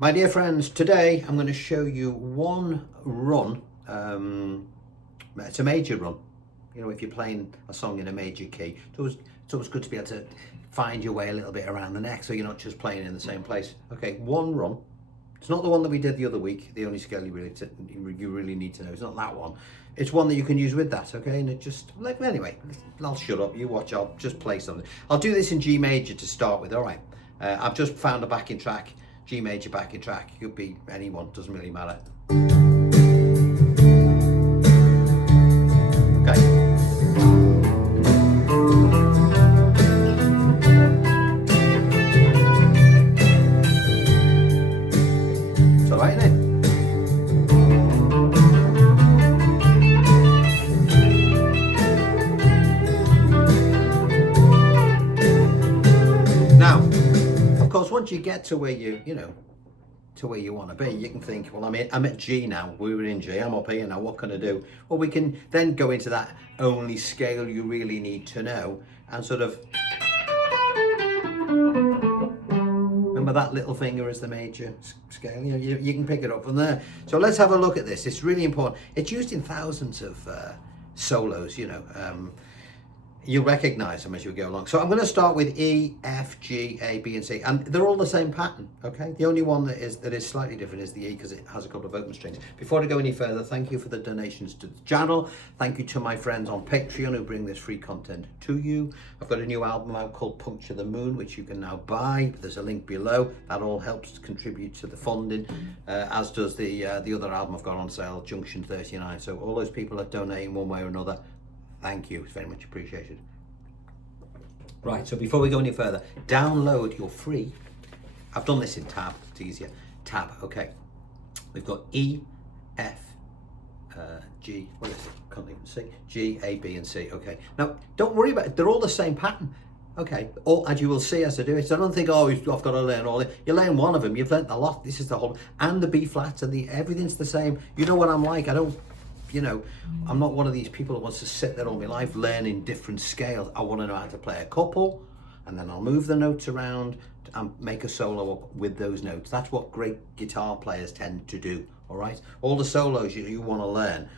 My dear friends, today I'm going to show you one run. It's a major run. You know, if you're playing a song in a major key, it's always good to be able to find your way a little bit around the neck so you're not just playing in the same place. Okay, one run. It's not the one that we did the other week, the only scale you really need to know. It's not that one. It's one that you can use with that, okay? And it just, like, anyway, I'll shut up, you watch, I'll just play something. I'll do this in G major to start with, all right? I've just found a backing track, G major backing track. It could be anyone, doesn't really matter. Okay. It's all right, isn't it? Now, of course, once you get to where to where you want to be, you can think, well, I'm at G now. We were in G. I'm up here now. What can I do? Well, we can then go into that only scale you really need to know, and sort of remember that little finger is the major scale. You know, you can pick it up from there. So let's have a look at this. It's really important. It's used in thousands of solos. You know. You'll recognize them as you go along. So I'm going to start with E, F, G, A, B, and C, and they're all the same pattern. Okay. The only one that is slightly different is the E, because it has a couple of open strings. Before I go any further, thank you for the donations to the channel. Thank you to my friends on Patreon who bring this free content to you. I've got a new album out called Puncture the Moon, which you can now buy. There's a link below. That all helps contribute to the funding, as does the other album I've got on sale, Junction 39. So all those people that donate in one way or another, thank you, it's very much appreciated. Right, so before we go any further, download your free, I've done this in tab, it's easier, tab, okay. We've got E, F, G, what is it, can't even see, G, A, B, and C, okay. Now, don't worry about it, they're all the same pattern, okay. All, as you will see as I do it, so I don't think, oh, I've got to learn all it. You learn one of them, you've learned a lot, this is the whole, and the B flats, and everything's the same. You know what I'm like, I'm not one of these people that wants to sit there all my life learning different scales. I want to know how to play a couple, and then I'll move the notes around and make a solo up with those notes. That's what great guitar players tend to do, all right? All the solos you want to learn,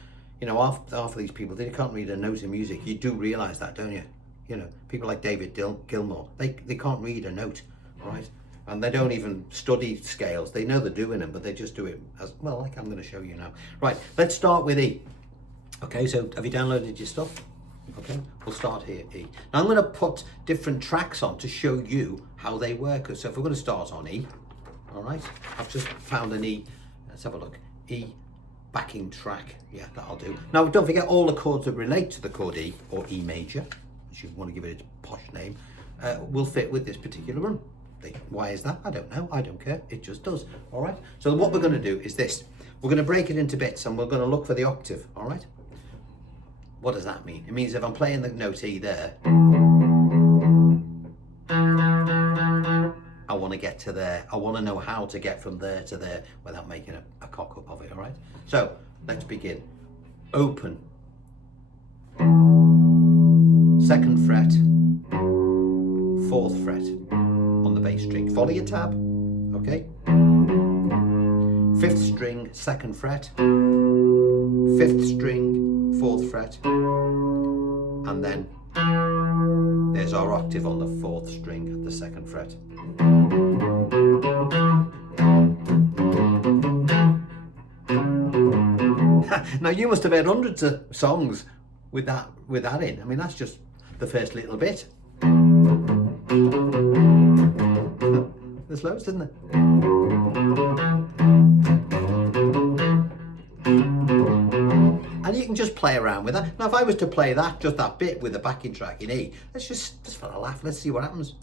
half of these people, they can't read a note in music. You do realize that, don't you? You know, people like David Gilmour, they can't read a note, all right? And they don't even study scales. They know they're doing them, but they just do it as well, like I'm going to show you now. Right, let's start with E. Okay, so have you downloaded your stuff? Okay, we'll start here, E. Now I'm going to put different tracks on to show you how they work. So if we're going to start on E, all right, I've just found an E. Let's have a look. E backing track. Yeah, that'll do. Now don't forget all the chords that relate to the chord E, or E major, as you want to give it its posh name, will fit with this particular run. Why is that? I don't know. I don't care. It just does. All right. So what we're going to do is this. We're going to break it into bits, and we're going to look for the octave. All right. What does that mean? It means if I'm playing the note E there, I want to get to there. I want to know how to get from there to there without making a cock up of it. All right. So let's begin. Open. 2nd fret, 4th fret. On the bass string. Follow your tab, okay? 5th string, 2nd fret, 5th string, 4th fret, and then there's our octave on the 4th string at the 2nd fret. Now you must have heard hundreds of songs with that in. I mean, that's just the first little bit. There's loads, isn't there? And you can just play around with that. Now, if I was to play that, just that bit with a backing track in E, let's just for a laugh, let's see what happens.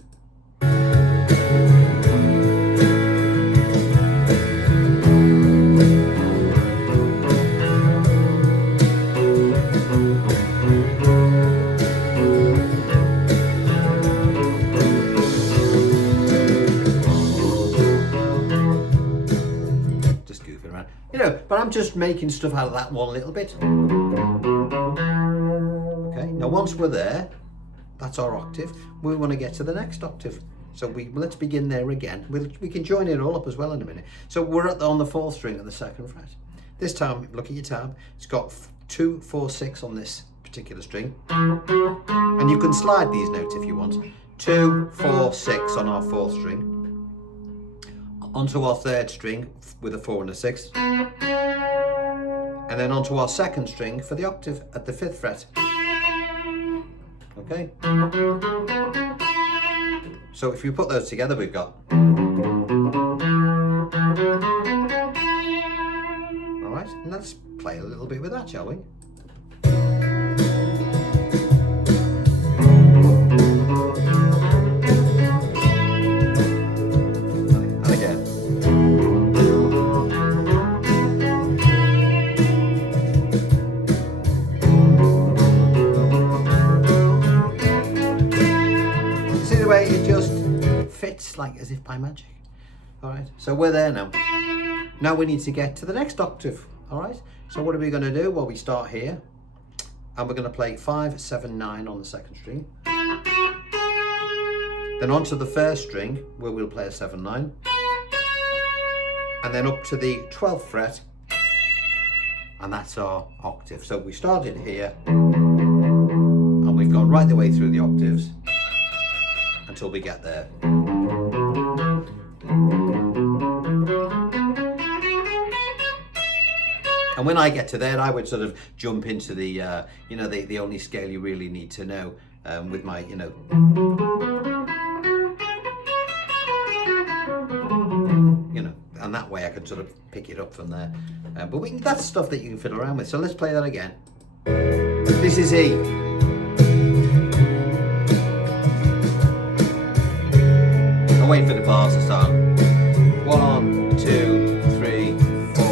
But I'm just making stuff out of that one little bit. Okay, now once we're there, that's our octave. We want to get to the next octave. So let's begin there again. We can join it all up as well in a minute. So we're on the 4th string of the 2nd fret. This time, look at your tab. It's got 2, 4, 6 on this particular string, and you can slide these notes if you want. 2, 4, 6 on our 4th string, onto our 3rd string with a 4 and a 6, and then onto our 2nd string for the octave at the 5th fret. Okay. So if you put those together, we've got. All right, and let's play a little bit with that, shall we? And again. See the way it just fits like as if by magic. All right, so we're there now. Now we need to get to the next octave. All right, so what are we going to do? Well, we start here, and we're going to play 5, 7, 9 on the 2nd string. Then onto the 1st string, where we'll play a 7, 9, and then up to the 12th fret, and that's our octave. So we started here, and we've gone right the way through the octaves until we get there. And when I get to there, I would sort of jump into the, the only scale you really need to know with my, and that way I can sort of pick it up from there. But that's stuff that you can fiddle around with. So let's play that again. This is E. I'll wait for the bars to start. 1, 2, 3, 4.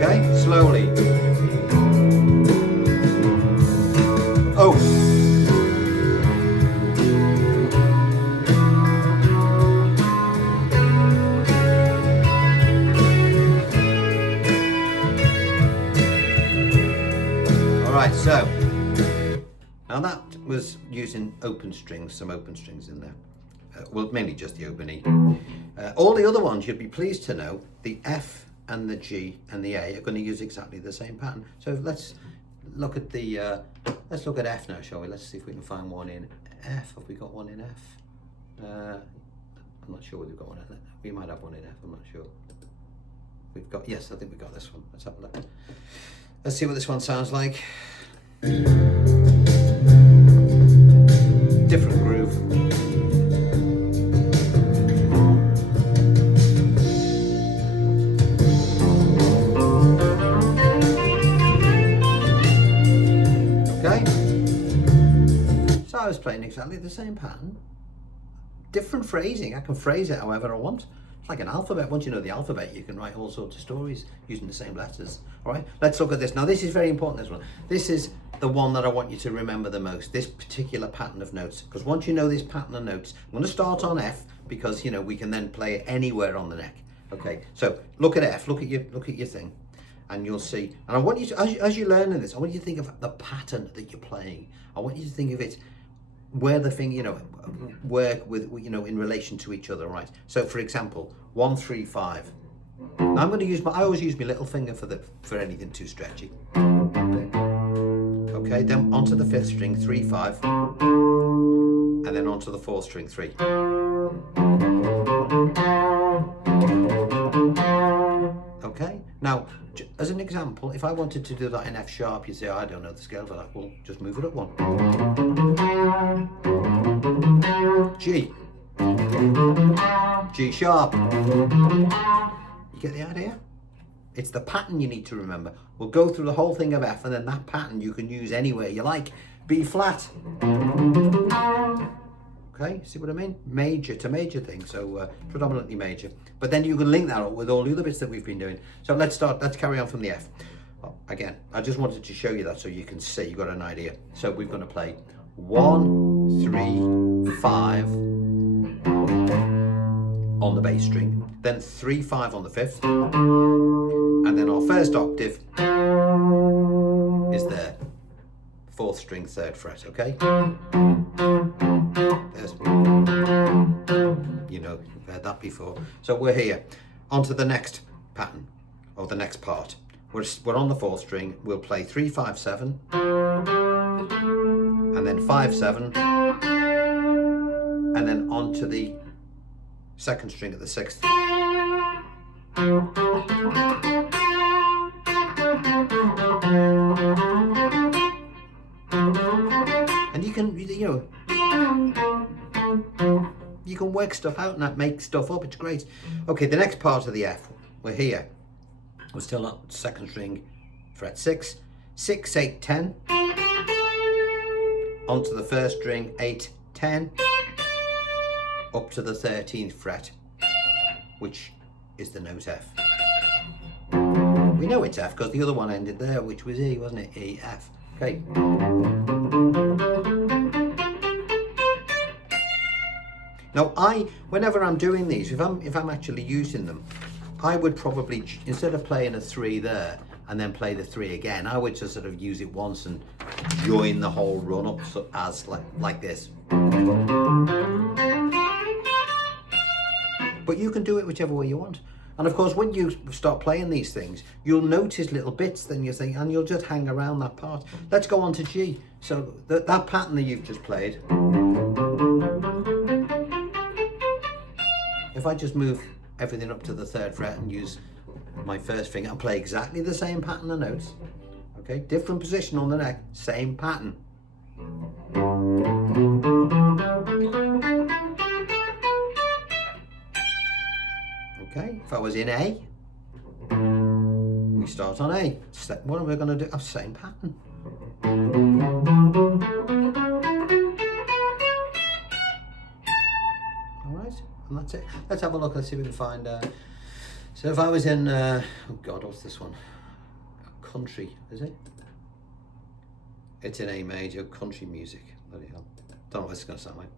Okay, slowly. Oh. All right, so now that was using open strings, some open strings in there. Well, mainly just the open E. All the other ones, you'd be pleased to know, the F and the G and the A are going to use exactly the same pattern. So let's look at F now, shall we? Let's see if we can find one in F. Have we got one in F? I'm not sure whether we've got one in it. We might have one in F, I'm not sure. We've got, yes, I think we've got this one. Let's have a look. Let's see what this one sounds like. Different groove. Okay. So I was playing exactly the same pattern. Different phrasing. I can phrase it however I want. It's like an alphabet. Once you know the alphabet, you can write all sorts of stories using the same letters. All right, let's look at this. Now, this is very important, this one. This is the one that I want you to remember the most, this particular pattern of notes. Because once you know this pattern of notes, I'm going to start on F because, we can then play it anywhere on the neck. Okay, so look at F, look at your thing, and you'll see. And I want you to, as you're learning this, I want you to think of the pattern that you're playing. I want you to think of it where the thing, work with, in relation to each other, right? So, for example, 1, 3, 5. Now I'm going to I always use my little finger for anything too stretchy. Okay, then onto the 5th string, 3, 5, and then onto the 4th string, 3. Okay, now as an example, if I wanted to do that in F sharp, you'd say, I don't know the scale for that. Well, just move it up 1. G. G sharp. You get the idea? It's the pattern you need to remember. We'll go through the whole thing of F, and then that pattern you can use anywhere you like. B flat. Okay, see what I mean? Major to major thing, so predominantly major. But then you can link that up with all the other bits that we've been doing. So let's carry on from the F. Again, I just wanted to show you that so you can see, you've got an idea. So we're going to play 1, 3, 5 on the bass string, then 3, 5 on the 5th, and then our first octave is there. 4th string, 3rd fret, okay? There's, you know, you've heard that before. So we're here. On to the next pattern, or the next part. We're on the 4th string. We'll play 3, 5, 7, and then 5, 7, and then on to the 2nd string at the 6th. And you can, you know, you can work stuff out and make stuff up. It's great. Okay, the next part of the F, we're here. We're still on 2nd string, fret 6, 6, 8, 10. Onto the 1st string, 8, 10. Up to the 13th fret, which is the note F. We know it's F because the other one ended there, which was E, wasn't it? E, F. Okay. Now, whenever I'm doing these, if I'm actually using them, I would probably, instead of playing a 3 there and then play the 3 again, I would just sort of use it once and join the whole run up as like this. But you can do it whichever way you want. And of course, when you start playing these things, you'll notice little bits, then you think, and you'll just hang around that part. Let's go on to G. So that pattern that you've just played, if I just move everything up to the 3rd fret and use my 1st finger and play exactly the same pattern of notes, okay, different position on the neck, same pattern. Okay, if I was in A, we start on A. What am I going to do? Same pattern. All right, and that's it. Let's have a look. Let's see if we can find. So if I was in, oh God, what's this one? Country, is it? It's in A major, country music. Bloody hell. Don't know what it's going to sound like.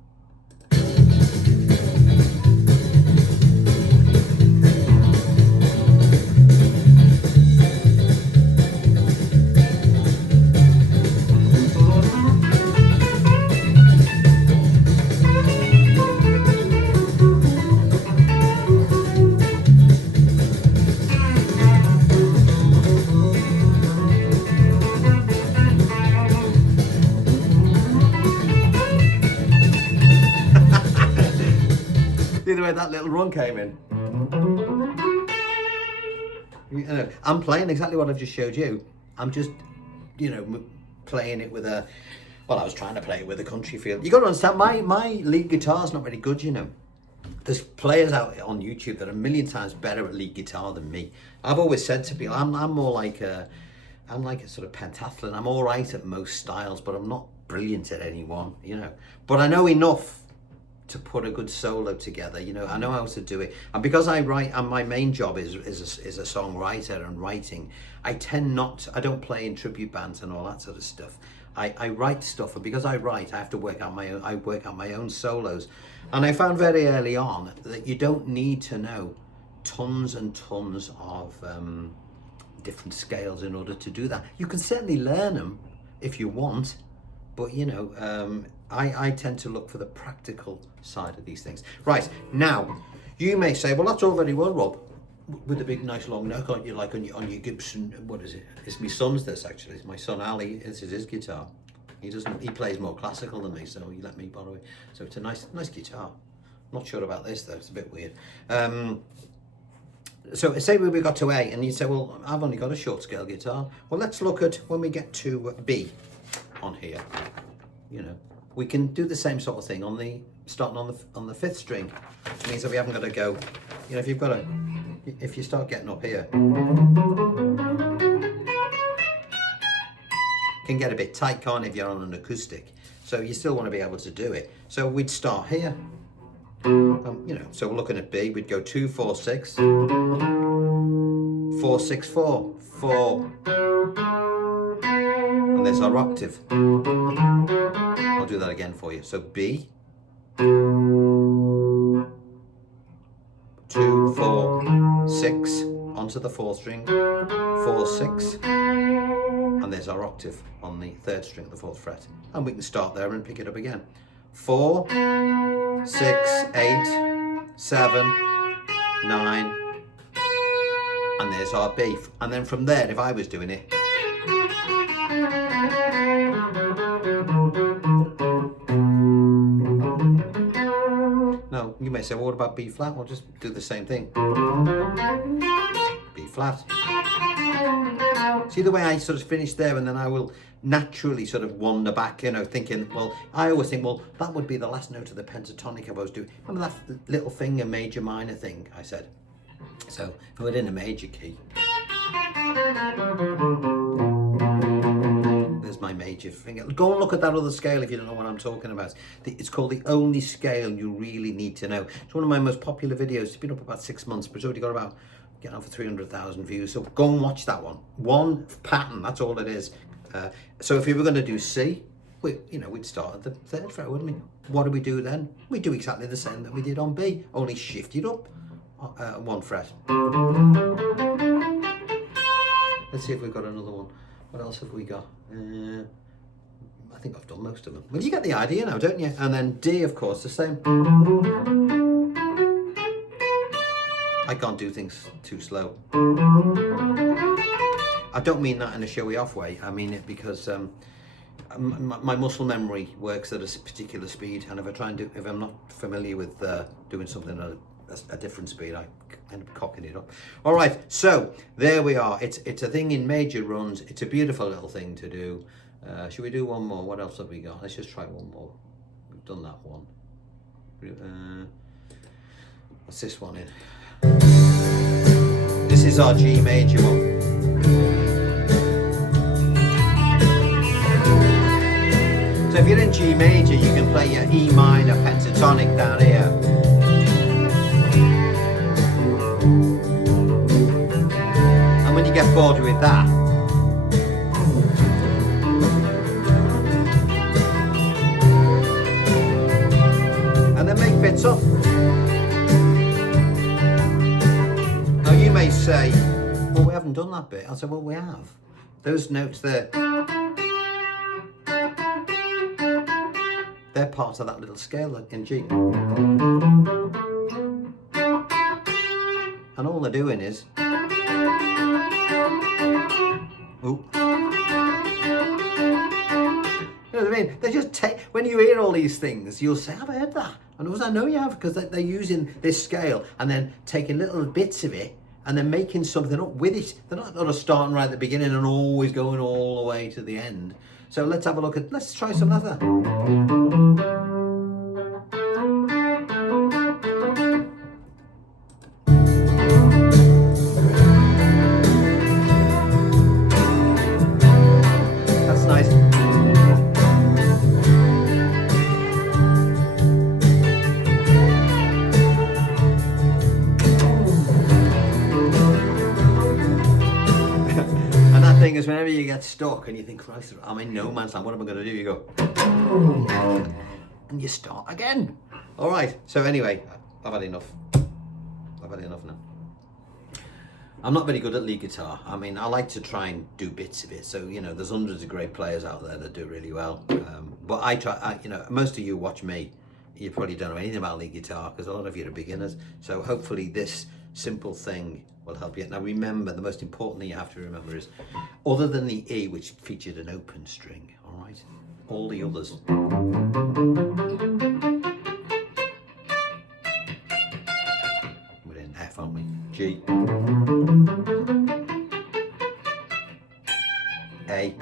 See the way that little run came in? You know, I'm playing exactly what I've just showed you. I'm just, you know, playing it with a, well, I was trying to play it with a country feel. You got to understand, my lead guitar's not very good, you know. There's players out on YouTube that are a million times better at lead guitar than me. I've always said to people, I'm more like I'm like a sort of pentathlon. I'm all right at most styles, but I'm not brilliant at any one, you know. But I know enough to put a good solo together, you know. I know how to do it, and because I write, and my main job is a songwriter and writing, I don't play in tribute bands and all that sort of stuff. I write stuff, and because I write, I have to work out my own solos. And I found very early on that you don't need to know tons and tons of different scales in order to do that. You can certainly learn them if you want, but you know, I tend to look for the practical side of these things. Right, now, you may say, well, that's all very well, Rob, with a big, nice long neck, aren't you, like on your Gibson, what is it? It's my son's this, actually. It's my son, Ali, this is his guitar. He plays more classical than me, so he let me borrow it. So it's a nice guitar. I'm not sure about this, though, it's a bit weird. So say we got to A, and you say, well, I've only got a short scale guitar. Well, let's look at when we get to B on here. You know, we can do the same sort of thing starting on the 5th string, which means that we haven't got to go, you know, if you start getting up here, it can get a bit tight, can't it, if you're on an acoustic. So you still want to be able to do it. So we'd start here, you know, so we're looking at B, we'd go 2, 4, 6, 4, 6, 4, 4, and there's our octave. I'll do that again for you. So B, 2, 4, 6, onto the 4th string, 4, 6, and and there's our octave on the 3rd string of the 4th fret, and we can start there and pick it up again. 4, 6, 8, 7, 9, and there's our B. And then from there, if I was doing it, now you may say, well, what about B flat? We'll just do the same thing. B flat. See the way I sort of finish there, and then I will naturally sort of wander back, you know, thinking, well, I always think, well, that would be the last note of the pentatonic I was doing. Remember that little finger major minor thing I said? So if we're in a major key, there's my major finger. Go and look at that other scale if you don't know what I'm talking about. It's called The Only Scale You Really Need to Know. It's one of my most popular videos. It's been up about 6 months, but it's already got about getting over 300,000 views. So go and watch that one. One pattern, that's all it is. So if you were going to do C, we'd start at the 3rd fret, wouldn't we? What do we do then? We do exactly the same that we did on B, only shift it up 1 fret. Let's see if we've got another one. What else have we got? I think I've done most of them. Well, you get the idea now, don't you? And then D, of course, the same. I can't do things too slow. I don't mean that in a showy off way. I mean it because my muscle memory works at a particular speed, and if I'm not familiar with doing something at a different speed, I end up cocking it up. All right, so there we are. It's a thing in major runs. It's a beautiful little thing to do. Should we do one more? What else have we got? Let's just try one more. We've done that one. What's this one in? This is our G major one. So if you're in G major, you can play your E minor pentatonic down here. And when you get bored with that, and then make bits up. Now you may say, well, we haven't done that bit. I'll say, well, we have. Those notes there, they're part of that little scale in G. And all they're doing is, ooh. You know what I mean? They just take, when you hear all these things, you'll say, I've heard that. And of course I know you have, because they're using this scale and then taking little bits of it and then making something up with it. They're not sort of starting right at the beginning and always going all the way to the end. So let's have a look at, let's try some of that. That's nice. And that thing is, whenever you get stuck and you think, Christ, I'm in no man's land, what am I going to do? You go, and you start again. All right, so anyway, I've had enough. I've had enough now. I'm not very good at lead guitar. I mean, I like to try and do bits of it. So, you know, there's hundreds of great players out there that do really well. But most of you watch me, you probably don't know anything about lead guitar because a lot of you are beginners. So hopefully this simple thing will help you. Now remember, the most important thing you have to remember is, other than the E, which featured an open string, all right, all the others. We're in F, aren't we? G. A.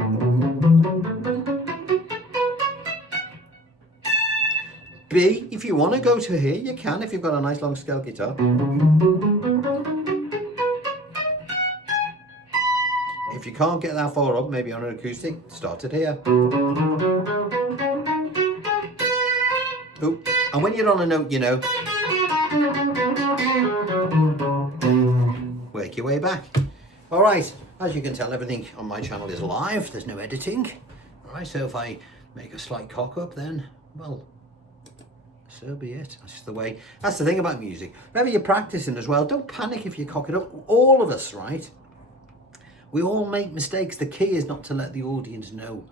B, if you want to go to here, you can if you've got a nice long scale guitar. If you can't get that far up, maybe on an acoustic, start it here. Ooh. And when you're on a note, you know, work your way back. All right, as you can tell, everything on my channel is live. There's no editing. All right, so if I make a slight cock up, then, well, so be it. That's just the way. That's the thing about music. Whenever you're practicing as well, don't panic if you cock it up. All of us, right? We all make mistakes. The key is not to let the audience know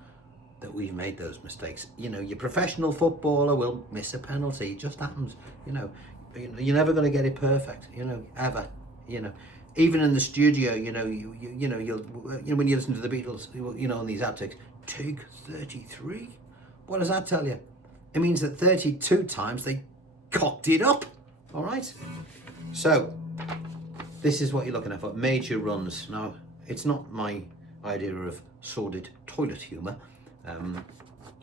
that we've made those mistakes. You know, your professional footballer will miss a penalty. It just happens. You know, you're never going to get it perfect. You know, ever. You know, even in the studio. You know, you'll when you listen to the Beatles. You know, on these outtakes, take 33. What does that tell you? It means that 32 times they cocked it up. All right. So this is what you're looking at for major runs. Now, it's not my idea of sordid toilet humour.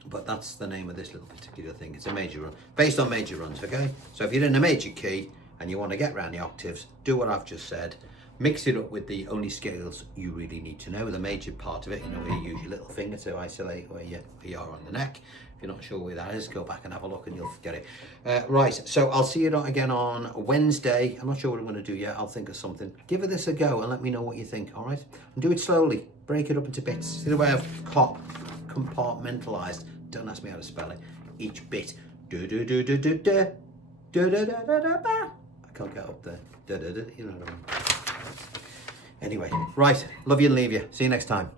But that's the name of this little particular thing. It's a major run, based on major runs, okay? So if you're in a major key and you want to get around the octaves, do what I've just said. Mix it up with the only scales you really need to know. The major part of it, you know, where you use your little finger to isolate where you are on the neck. If you're not sure where that is, go back and have a look and you'll get it. Right, so I'll see you again on Wednesday. I'm not sure what I'm going to do yet. I'll think of something. Give it this a go and let me know what you think, all right? And do it slowly. Break it up into bits. See the way I've compartmentalized. Don't ask me how to spell it. Each bit. I can't get up there. You know what I mean. Anyway, right. Love you and leave you. See you next time.